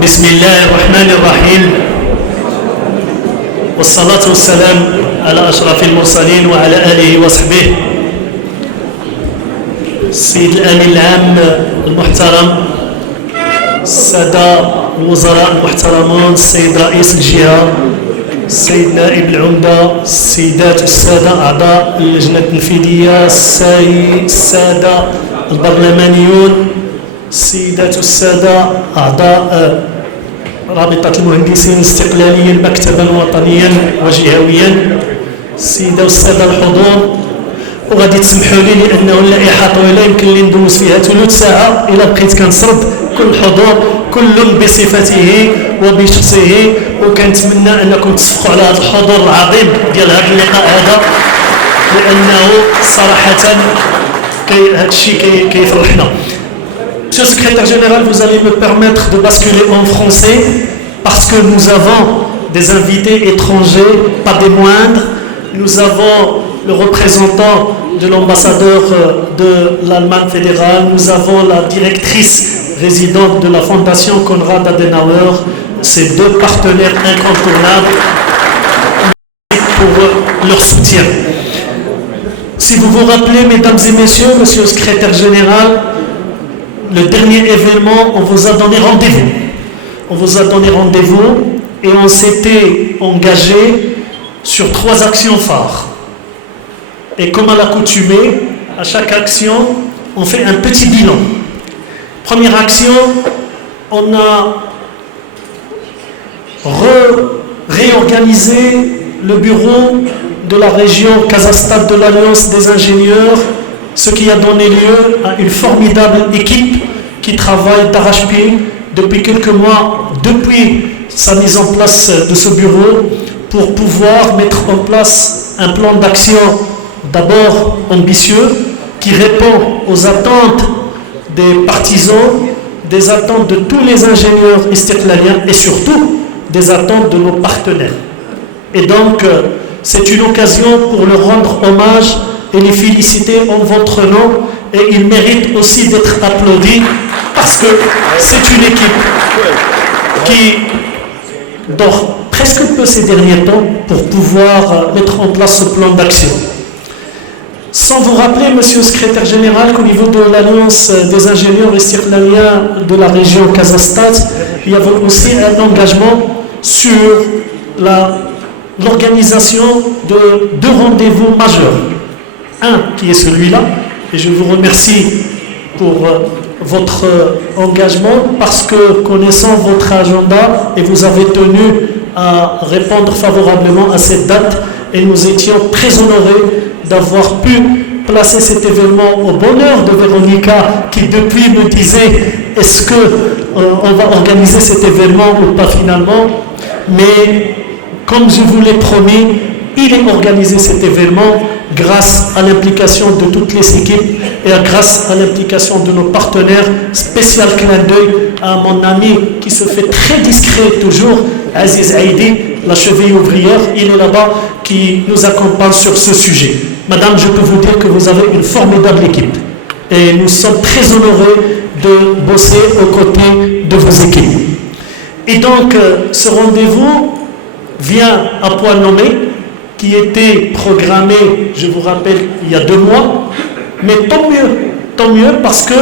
بسم الله الرحمن الرحيم والصلاة والسلام على أشرف المرسلين وعلى آله وصحبه. السيد الأمين العام المحترم، السادة الوزراء المحترمون، السيد رئيس الجهة، السيد نائب العمدة، السيدات والسادة أعضاء اللجنة التنفيذية، السادة البرلمانيون، السيدات والسادة أعضاء رابطة المهندسين الاستقلاليين مكتبا وطنيا وجهويا، السيدة والسادة الحضور. وغادي تسمحوا لي لأنه اللائحة طويلة يمكن لي ندوز فيها ثلث ساعة إلا بقيت كنسرد كل حضور كل بصفته وبشخصه، وكنتمنى أنكم تصفقوا على هذا الحضور العظيم ديال هذا اللقاء هذا، لأنه صراحة هذا الشيء كيفرحنا. Monsieur le secrétaire général, vous allez me permettre de basculer en français parce que nous avons des invités étrangers, pas des moindres. Nous avons le représentant de l'ambassadeur de l'Allemagne fédérale, nous avons la directrice résidente de la Fondation Konrad Adenauer, ces deux partenaires incontournables pour leur soutien. Si vous vous rappelez, mesdames et messieurs, monsieur le secrétaire général, le dernier événement, on vous a donné rendez-vous. On vous a donné rendez-vous et on s'était engagé sur 3 actions phares. Et comme à l'accoutumée, à chaque action, on fait un petit bilan. Première action, on a réorganisé le bureau de la région Kazakhstan de l'Alliance des ingénieurs, ce qui a donné lieu à une formidable équipe qui travaille d'arrache-pied depuis quelques mois, depuis sa mise en place de ce bureau, pour pouvoir mettre en place un plan d'action d'abord ambitieux, qui répond aux attentes des partisans, des attentes de tous les ingénieurs istiqlaliens et surtout des attentes de nos partenaires. Et donc, c'est une occasion pour leur rendre hommage et les féliciter en votre nom, et ils méritent aussi d'être applaudis parce que c'est une équipe qui dort presque peu ces derniers temps pour pouvoir mettre en place ce plan d'action. Sans vous rappeler, monsieur le secrétaire général, qu'au niveau de l'Alliance des ingénieurs istiqlaliens de la région Kazakhstan, il y avait aussi un engagement sur l'organisation de 2 rendez-vous majeurs. Un qui est celui-là, et je vous remercie pour votre engagement parce que connaissant votre agenda, et vous avez tenu à répondre favorablement à cette date, et nous étions très honorés d'avoir pu placer cet événement au bonheur de Véronica qui depuis me disait est-ce qu'on va organiser cet événement ou pas finalement, mais comme je vous l'ai promis, il est organisé cet événement grâce à l'implication de toutes les équipes et grâce à l'implication de nos partenaires. Spécial clin d'œil à mon ami qui se fait très discret toujours, Aziz Aïdi, la cheville ouvrière, il est là-bas, qui nous accompagne sur ce sujet. Madame, je peux vous dire que vous avez une formidable équipe et nous sommes très honorés de bosser aux côtés de vos équipes. Et donc, ce rendez-vous vient à point nommé, qui était programmé, je vous rappelle, il y a 2 mois, mais tant mieux parce que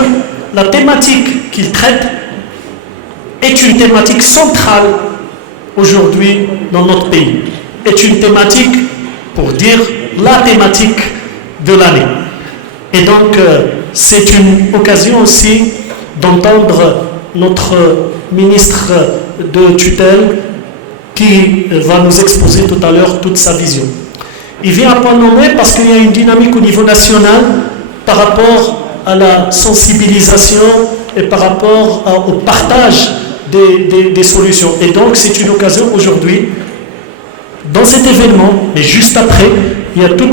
la thématique qu'il traite est une thématique centrale aujourd'hui dans notre pays, est une thématique, pour dire, la thématique de l'année. Et donc, c'est une occasion aussi d'entendre notre ministre de tutelle qui va nous exposer tout à l'heure toute sa vision. Il vient à point nommé parce qu'il y a une dynamique au niveau national par rapport à la sensibilisation et par rapport au partage des solutions. Et donc, c'est une occasion aujourd'hui, dans cet événement, mais juste après, il y a tout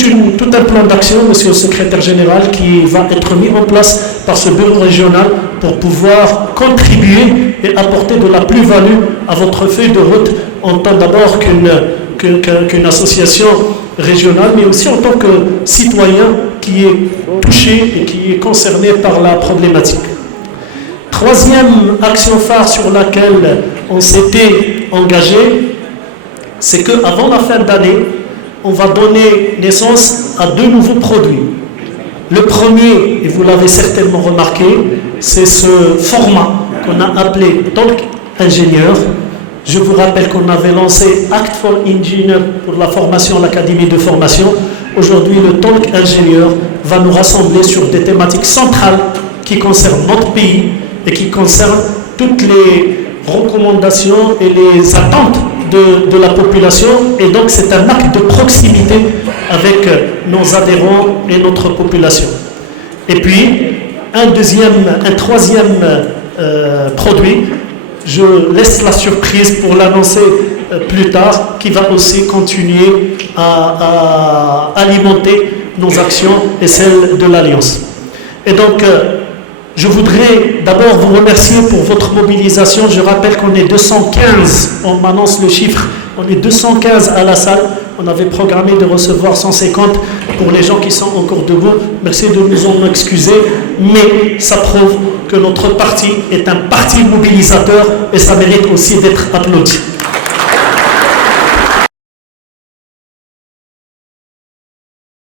un plan d'action, monsieur le secrétaire général, qui va être mis en place par ce bureau régional pour pouvoir contribuer et apporter de la plus-value à votre feuille de route en tant d'abord qu'une association régionale, mais aussi en tant que citoyen qui est touché et qui est concerné par la problématique. Troisième action phare sur laquelle on s'était engagé, c'est qu'avant la fin d'année, on va donner naissance à 2 nouveaux produits. Le premier, et vous l'avez certainement remarqué, c'est ce format qu'on a appelé Talk Ingénieur. Je vous rappelle qu'on avait lancé Act for Engineer pour la formation, l'académie de formation. Aujourd'hui, le Talk Ingénieur va nous rassembler sur des thématiques centrales qui concernent notre pays et qui concernent toutes les recommandations et les attentes de la population. Et donc, c'est un acte de proximité avec nos adhérents et notre population. Et puis, un troisième produit, je laisse la surprise pour l'annoncer plus tard, qui va aussi continuer à alimenter nos actions et celles de l'Alliance. Et donc, je voudrais d'abord vous remercier pour votre mobilisation. Je rappelle qu'on est 215, on m'annonce le chiffre, on est 215 à la salle. On avait programmé de recevoir 150 pour les gens qui sont encore debout. Merci de nous en excuser, mais ça prouve que notre parti est un parti mobilisateur et ça mérite aussi d'être applaudi.